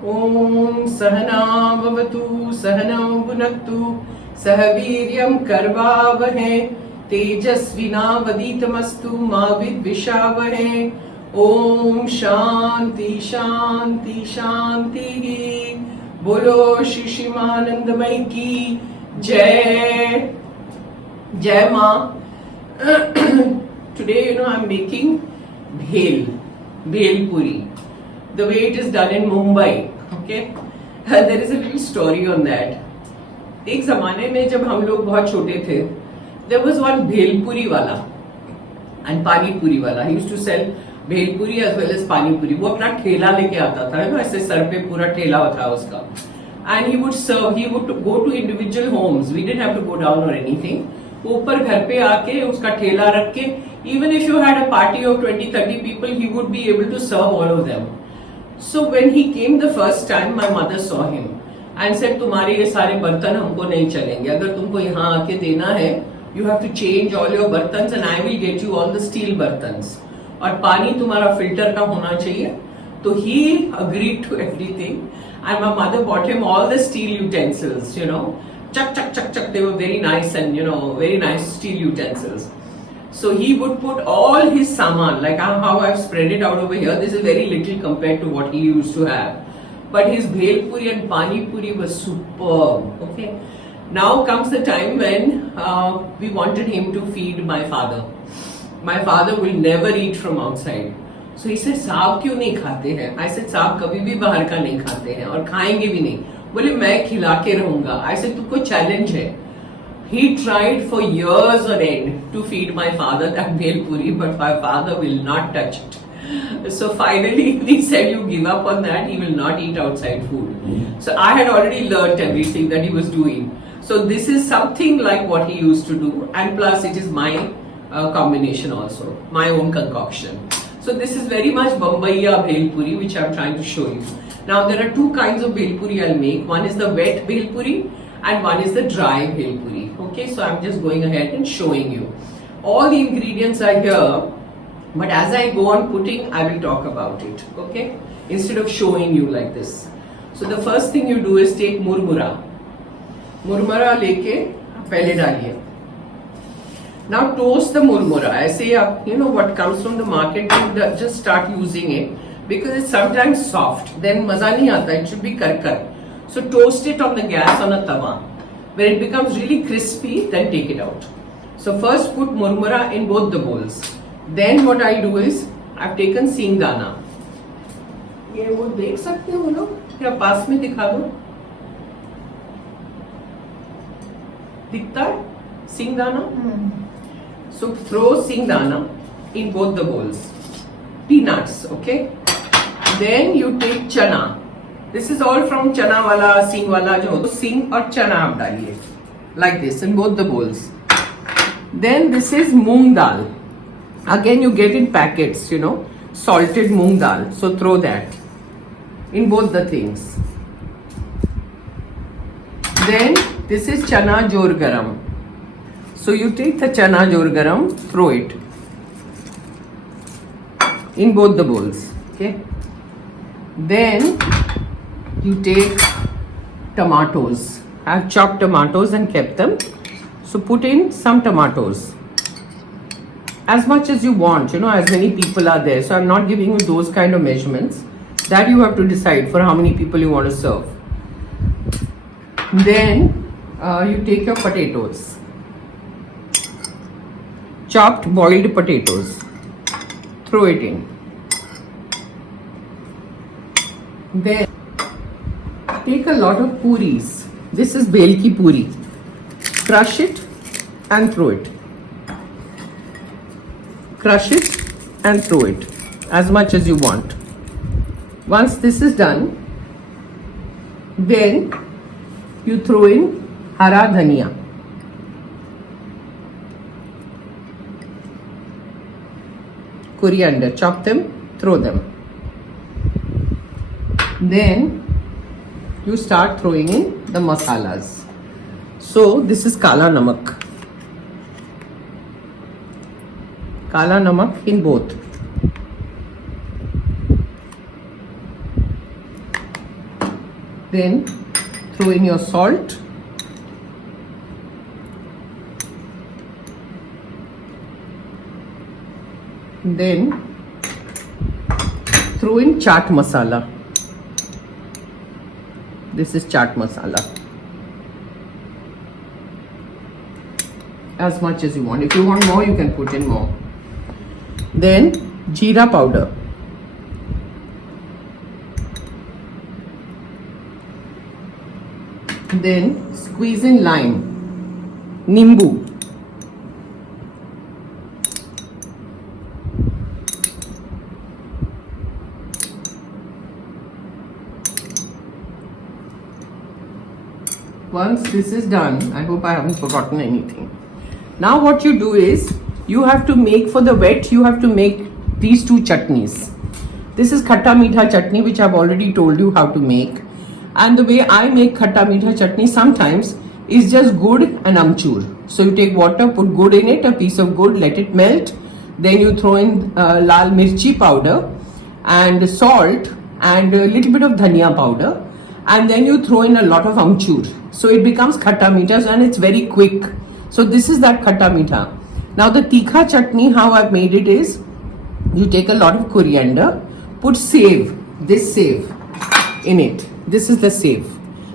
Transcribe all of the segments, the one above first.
Om Sahana Bhavatu Sahana Bhunaktu Sahaviryam Karvavahe Tejasvina Vaditamastu Ma Vidvishavahe Om Shanti Shanti Shanti Bolo Shishimanandamai ki Jai Jai Ma. Today I'm making Bhel Puri, the way it is done in Mumbai. Okay, there is a little story on that. एक ज़माने में जब हम लोग बहुत छोटे थे, there was one Bhel Puri वाला and pani puri वाला. He used to sell Bhel Puri as well as pani puri. वो अपना ठेला लेके आता था, ना ऐसे सर पे पूरा ठेला था उसका. And he would serve. He would go to individual homes. We didn't have to go down or anything. ऊपर घर पे आके उसका ठेला रख के, even if you had a party of 20-30 people, he would be able to serve all of them. So when he came the first time, my mother saw him and said, तुम्हारे ये सारे बर्तन हमको नहीं चलेंगे. अगर तुमको यहाँ आके देना है, you have to change all your बर्तन and I will get you all the steel बर्तन्स. और पानी तुम्हारा फिल्टर का होना चाहिए. तो he agreed to everything and my mother bought him all the steel utensils, you know. Chuck, chuck, chuck, chuck. They were very nice and, you know, very nice steel utensils. So he would put all his saman, like how I've spread it out over here. This is very little compared to what he used to have. But his Bhel Puri and Pani Puri was superb. Okay. Now comes the time when we wanted him to feed my father. My father will never eat from outside. So he said, साहब क्यों नहीं खाते हैं? I said, साहब कभी भी बाहर का नहीं खाते हैं और खाएंगे भी नहीं. बोले मैं खिला के रहूंगा. I said, तुमको चैलेंज है. He tried for years on end to feed my father that Bhel Puri, but my father will not touch it. So finally he said, you give up on that, he will not eat outside food. So I had already learnt everything that he was doing. So this is something like what he used to do, and plus it is my combination also, my own concoction. So this is very much Bombaiya Bhel Puri, which I am trying to show you. Now there are two kinds of Bhel Puri I'll make. One is the wet Bhel Puri and one is the dry Bhel Puri. Okay, so I'm just going ahead and showing you. All the ingredients are here, but as I go on putting, I will talk about it. Okay, instead of showing you like this. So the first thing you do is take murmura. Murmura leke pehle daliye. Now toast the murmura. I say, you know what comes from the market, you just start using it because it's sometimes soft. Then maza nahi aata. It should be karkar. So toast it on the gas on a tawa. When it becomes really crispy, then take it out. So first put murmura in both the bowls. Then what I do is, I've taken singdana. ये वो देख सकते हो लोग? या पास में दिखा दो? दिखता है? Singdana? So throw singdana in both the bowls. Peanuts, okay? Then you take chana. This is all from chana wala, sing wala jo ho. Sing or chana aap daliye. Like this in both the bowls. Then this is mung dal. Again you get in packets, you know, salted mung dal. So throw that in both the things. Then this is chana jor garam. So you take the chana jor garam, throw it in both the bowls. Okay. Then you take tomatoes. I've chopped tomatoes and kept them. So put in some tomatoes. As much as you want, you know, as many people are there. So I'm not giving you those kind of measurements. That you have to decide for how many people you want to serve. Then you take your potatoes. Chopped boiled potatoes. Throw it in. Then take a lot of puris. This is Bhel ki puri. Crush it and throw it. Crush it and throw it as much as you want. Once this is done, then you throw in hara dhaniya. Coriander, chop them, throw them. Then you start throwing in the masalas. So this is kala namak. Kala namak in both. Then throw in your salt. Then throw in chaat masala. This is chaat masala. As much as you want. If you want more, you can put in more. Then jeera powder. Then squeeze in lime, nimbu. Once this is done, I hope I haven't forgotten anything. Now what you do is, you have to make for the wet, you have to make these two chutneys. This is khatta meetha chutney, which I've already told you how to make. And the way I make khatta meetha chutney sometimes is just gur and amchur. So you take water, put gur in it, a piece of gur, let it melt. Then you throw in lal mirchi powder and salt and a little bit of dhania powder. And then you throw in a lot of amchur. So it becomes khatta meetha and it's very quick. So this is that khatta meetha. Now the tikha chutney, how I've made it is, you take a lot of coriander, put save, this save in it. This is the save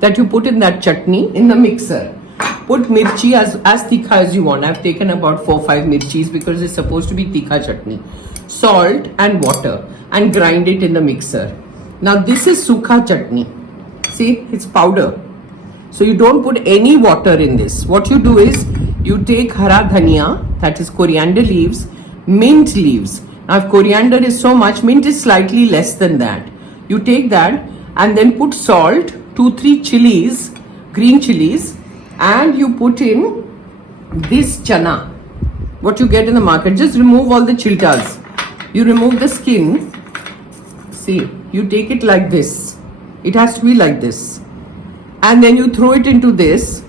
that you put in that chutney in the mixer. Put mirchi as tikha as you want. I've taken about 4-5 mirchis because it's supposed to be tikha chutney. Salt and water and grind it in the mixer. Now this is Sukha chutney. See, it's powder. So you don't put any water in this. What you do is, you take hara dhania, that is coriander leaves, mint leaves. Now if coriander is so much, mint is slightly less than that. You take that and then put salt, 2-3 chillies, green chillies, and you put in this chana, what you get in the market. Just remove all the chiltas. You remove the skin. See, you take it like this. It has to be like this. And then you throw it into this.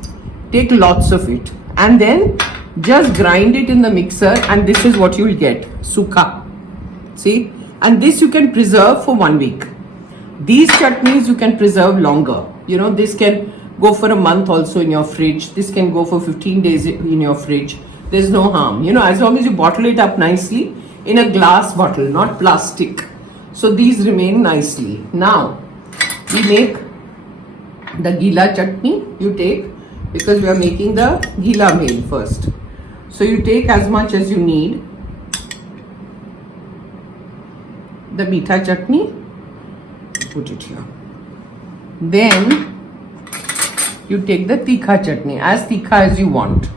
Take lots of it. And then just grind it in the mixer, and this is what you will get. Sukha. See? And this you can preserve for 1 week. These chutneys you can preserve longer. You know, this can go for a month also in your fridge. This can go for 15 days in your fridge. There's no harm. You know, as long as you bottle it up nicely in a glass bottle, not plastic. So these remain nicely. Now, we make the gila chutney. You take, because we are making the gila bhel first. So you take as much as you need. The meetha chutney. Put it here. Then you take the tikha chutney, as tikha as you want.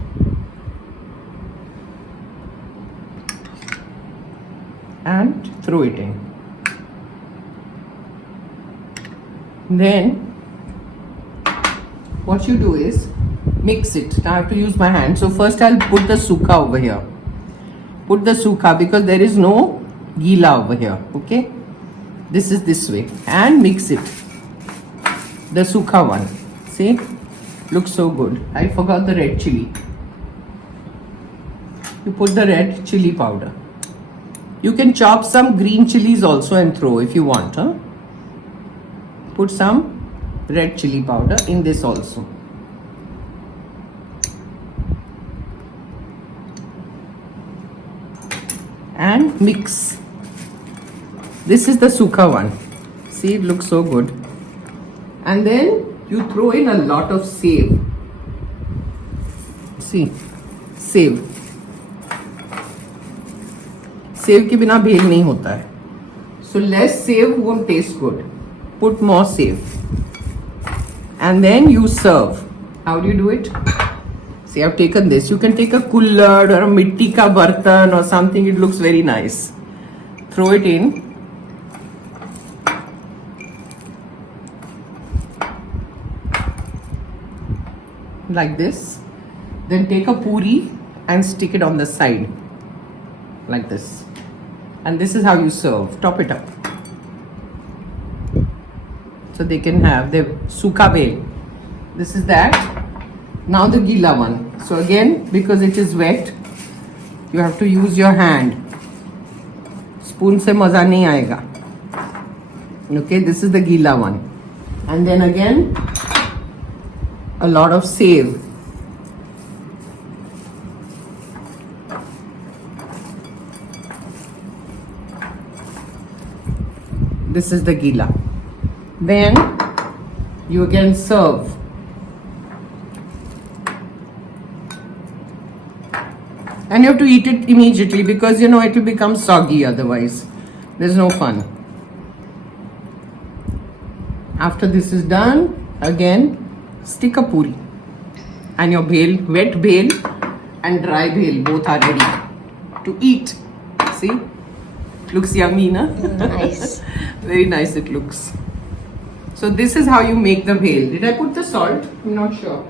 And throw it in. Then what you do is mix it. Now I have to use my hand. So first I'll put the sukha over here. Put the sukha because there is no gila over here. Okay. This is this way, and mix it. The sukha one. See, looks so good. I forgot the red chilli. You put the red chilli powder. You can chop some green chilies also and throw if you want. Huh? Put some red chilli powder in this also. And mix. This is the sukha one. See, it looks so good. And then you throw in a lot of save. See, save. Save के बिना भेल नहीं होता है. So less save won't taste good. Put more save. And then you serve. How do you do it? See, I've taken this. You can take a kullad or a mitti ka bartan or something. It looks very nice. Throw it in. Like this. Then take a puri and stick it on the side. Like this. And this is how you serve. Top it up. So they can have their sukha bhel. This is that. Now the gila one. So again, because it is wet, you have to use your hand. Spoon se maza nahi aayega. Okay, this is the gila one. And then again, a lot of save. This is the gila. Then you again serve. And you have to eat it immediately because it will become soggy otherwise. There's no fun. After this is done, again stick a puri. And your bhel, wet bhel and dry bhel both are ready to eat. See? Looks yummy, na? Nice. Very nice it looks. So this is how you make the bhel. Did I put the salt? I'm not sure.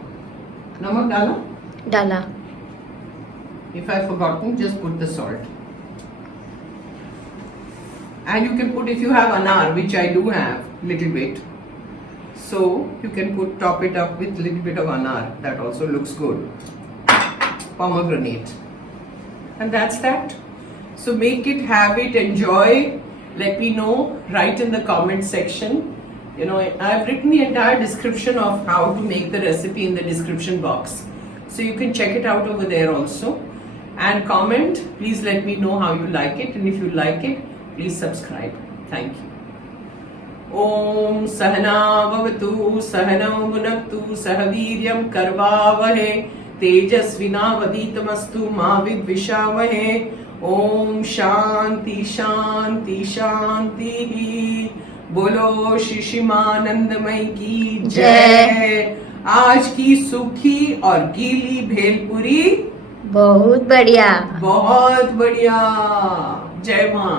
Namak dala? Dala. If I've forgotten, just put the salt. And you can put, if you have anar, which I do have, little bit. So you can top it up with little bit of anar. That also looks good. Pomegranate. And that's that. So make it, have it, enjoy. Let me know. Write in the comment section. I've written the entire description of how to make the recipe in the description box. So you can check it out over there also. And comment. Please let me know how you like it. And if you like it, please subscribe. Thank you. Om Sahana Bhavatu Sahanam Bhunaktu Sahaviryam Karvavahe Tejasvina Vaditamastu Ma Vidvishavahe. Om Shanti Shanti Shanti. बोलो शिशिमानंदमय की जय। आज की सूखी और गीली भेलपुरी बहुत बढ़िया। बहुत बढ़िया। जय माँ।